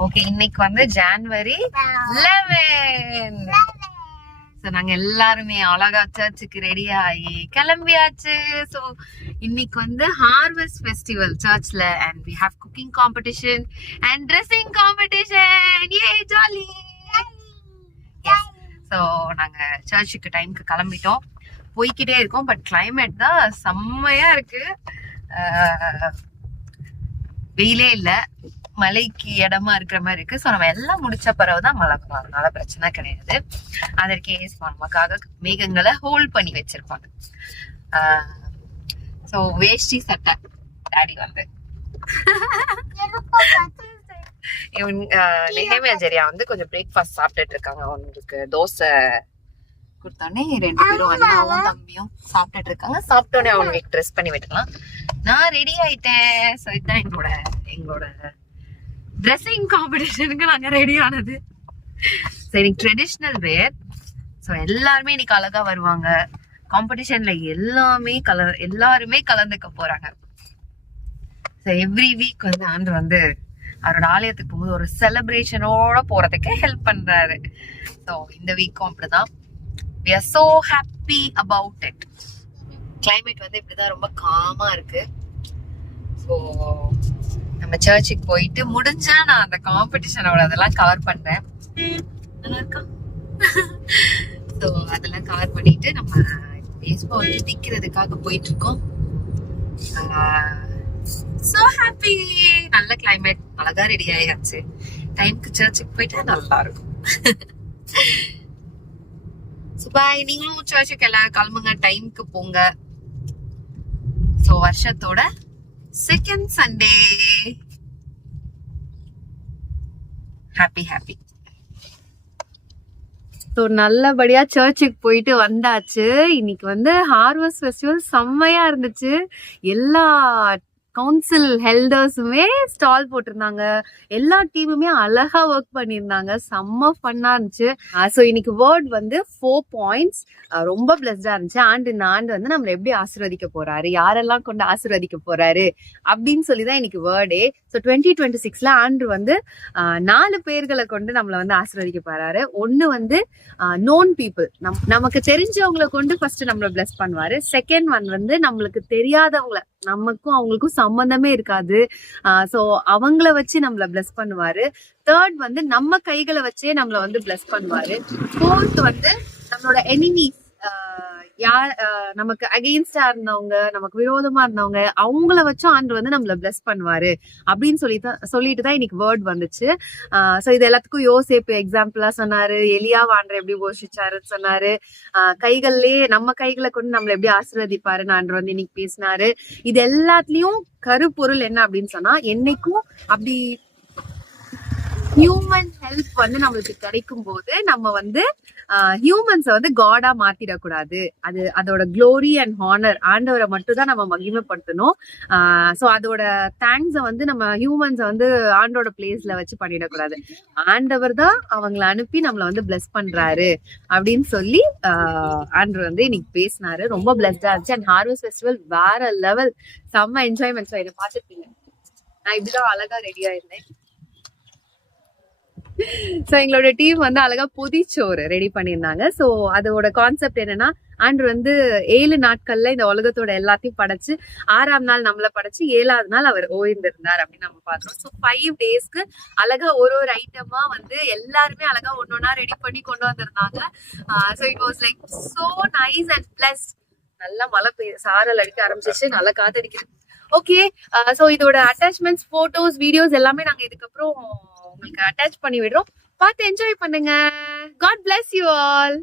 Okay, இன்னைக்கு வந்து January 11. So நாங்க எல்லாருமே அழகா சர்ச்சுக்கு ரெடி ஆகி கிளம்பியாச்சு. ஸோ இன்னைக்கு வந்து ஹார்வெஸ்ட் ஃபெஸ்டிவல் சர்ச்ல and we have cooking competition and dressing competition. ஏ ஜாலி. ஸோ நாங்க சர்ச்சுக்கு டைமுக்கு கிளம்பிட்டோம், போய்கிட்டே இருக்கோம். பட் கிளைமேட் தான் செம்மையா இருக்கு. வெயிலே இல்ல, மலைக்கு இடமா இருக்கிற மாதிரி இருக்கு. ஸோ நம்ம எல்லாம் முடிச்ச பிறகுதான் மழை வரும், அதனால பிரச்சனை கிடையாது. அதற்கே நமக்காக மேகங்களை ஹோல்ட் பண்ணி வச்சிருப்பாங்க. ஸோ வேஷ்டி சட்டை டாடி வந்து நெஹேமியா ஜெரியா வந்து கொஞ்சம் பிரேக்ஃபாஸ்ட் சாப்பிட்டுட்டு இருக்காங்க. அவங்களுக்கு தோசை கொடுத்தோடனே 2 பேரும் அண்ணாவும் தம்பியும் சாப்பிட்டுட்டு இருக்காங்க. சாப்பிட்டோடனே அவங்களுக்கு ட்ரெஸ் பண்ணி விட்டுக்கலாம். நான் ரெடி ஆயிட்டேன். ஸோ இதுதான் எங்களோட ட்ரெஸ்ஸிங் காம்படிஷனுக்கு நாங்க ரெடி ஆனது. ஸோ இன்னைக்கு ட்ரெடிஷ்னல் வேர். ஸோ எல்லாருமே இன்னைக்கு அழகா வருவாங்க. காம்படிஷன்ல எல்லாருமே கலந்துக்க போறாங்க. ஸோ எவ்ரி வீக் வந்து ஆண்டு வந்து அவரோட ஆலயத்துக்கு போகும்போது ஒரு செலிப்ரேஷனோட போறதுக்கு ஹெல்ப் பண்றாரு. ஸோ இந்த வீக்கும் அப்படிதான். We are so happy about it. Climate வந்து இப்படிதான் ரொம்ப காமா இருக்கு. ஸோ நம்ம சர்ச்சுக்கு போயிட்டு முடிஞ்சா நான் அந்த காம்படிஷனோட அதெல்லாம் கவர் பண்றேன். நல்லா இருக்கா? ஸோ அதெல்லாம் கவர் பண்ணிட்டு நம்ம பேஸ்பால் திக்கிறதுக்காக போயிட்டு இருக்கோம். So happy. நல்ல கிளைமேட், அழகா ரெடி ஆயாச்சு. டைம்க்கு சர்ச்சுக்கு போயிட்டா நல்லா இருக்கும். பாய். நீங்களும் சர்ச்சுக்கு எல்லாம் கிளம்புங்க, டைம்க்கு போங்க. ஸோ வருஷத்தோட செகண்ட் சண்டே. ஹாப்பி. ஸோ நல்லபடியா சர்ச்சுக்கு போயிட்டு வந்தாச்சு. இன்னைக்கு வந்து ஹார்வெஸ்ட் ஃபெஸ்டிவல் செம்மையா இருந்துச்சு. எல்லா கவுன்சில் ஹெல்டர்ஸுமே ஸ்டால் போட்டிருந்தாங்க. எல்லா டீமுமே அழகா ஒர்க் பண்ணியிருந்தாங்க. செம்ம ஃபன்னா இருந்துச்சு. ஸோ இன்னைக்கு வேர்ட் வந்து 4 points. ரொம்ப பிளஸ்டா இருந்துச்சு. இந்த ஆண்டு வந்து நம்மளை எப்படி ஆசீர்வதிக்க போறாரு, யாரெல்லாம் கொண்டு ஆசீர்வதிக்க போறாரு அப்படின்னு சொல்லிதான் இன்னைக்கு வேர்டே. ஸோ 2026ல ஆண்டு வந்து 4 பேர்களை கொண்டு நம்மளை வந்து ஆசீர்வதிக்க போறாரு. ஒன்னு வந்து நோன் பீப்புள், நமக்கு தெரிஞ்சவங்களை கொண்டு ஃபர்ஸ்ட் நம்மள பிளஸ் பண்ணுவாரு. செகண்ட் ஒன் வந்து நம்மளுக்கு தெரியாதவங்களை, நமக்கும் அவங்களுக்கும் சம்பந்தமே இருக்காது, சோ அவங்கள வச்சு நம்மள பிளஸ் பண்ணுவாரு. தேர்ட் வந்து நம்ம கைகளை வச்சே நம்மள வந்து பிளஸ் பண்ணுவாரு. ஃபோர்த் வந்து நம்மளோட எனிமீஸ், யார் நமக்கு அகெயின்ஸ்டா இருந்தவங்க, நமக்கு விரோதமா இருந்தவங்க, அவங்கள வச்சும் ஆண்டு வந்து நம்மள பிளஸ் பண்ணுவாரு அப்படின்னு சொல்லிட்டுதான் இன்னைக்கு வேர்ட் வந்துச்சு. சோ இது எல்லாத்துக்கும் யோசேப்பு எக்ஸாம்பிளா சொன்னாரு. எலியாவ ஆண்டர் எப்படி போஷிச்சாருன்னு சொன்னாரு. நம்ம கைகளை கொண்டு நம்மள எப்படி ஆசீர்வதிப்பாருன்னு ஆண்டர் வந்து இன்னைக்கு பேசினாரு. இது எல்லாத்துலயும் கருப்பொருள் என்ன அப்படின்னு சொன்னா, என்னைக்கும் அப்படி ஹியூமன் ஹெல்ப் வந்து நம்மளுக்கு கிடைக்கும் போது நம்ம வந்து ஹியூமன்ஸை வந்து காடா மாத்திடக்கூடாது. அதோட க்ளோரி அண்ட் ஹானர் ஆண்டவரை மட்டும் தான் நம்ம மகிமைப்படுத்தணும். ஸோ அதோட தேங்க்ஸை வந்து நம்ம ஹியூமன்ஸை வந்து ஆண்டோட பிளேஸ்ல வச்சு பண்ணிடக்கூடாது. ஆண்டவர் தான் அவங்களை அனுப்பி நம்மளை வந்து பிளஸ் பண்றாரு அப்படின்னு சொல்லி ஆண்டவர் வந்து இன்னைக்கு பேசினாரு. ரொம்ப பிளஸ்டா இருந்துச்சு. அண்ட் ஹார்வெஸ்ட் ஃபெஸ்டிவல் வேற லெவல், செம்ம என்ஜாய்மெண்ட். என்ன பார்த்துருப்பீங்க, நான் இப்படிதான் அழகா ரெடியா இருந்தேன். சோ எங்களோட டீம் வந்து அழகா பொதிச்சோறு ரெடி பண்ணியிருந்தாங்க. சோ அதோட கான்செப்ட் என்னன்னா, ஆண்டு வந்து 7 நாட்கள்ல இந்த உலகத்தோட எல்லாத்தையும் படைச்சு 6ஆம் நாள் நம்மள படைச்சு 7ஆவது நாள் அவர் ஓய்ந்திருந்தார் அப்படின்னு நம்ம பாக்குறோம். சோ 5 டேஸ்க்கு அழகா ஒரு ஐட்டமா வந்து எல்லாருமே அழகா ஒன்னொன்னா ரெடி பண்ணி கொண்டு வந்திருந்தாங்க. So it was like so nice and plus. நல்லா மழை சாரல் அடிக்க ஆரம்பிச்சிச்சு, நல்லா காத்தடிக்குது. ஓகே, சோ இதோட அட்டாச்மெண்ட்ஸ், போட்டோஸ், வீடியோஸ் எல்லாமே நாங்க இதுக்கப்புறம் உங்களுக்கு அட்டாச் பண்ணி விடுறோம். பார்த்து என்ஜாய் பண்ணுங்க. God bless you all.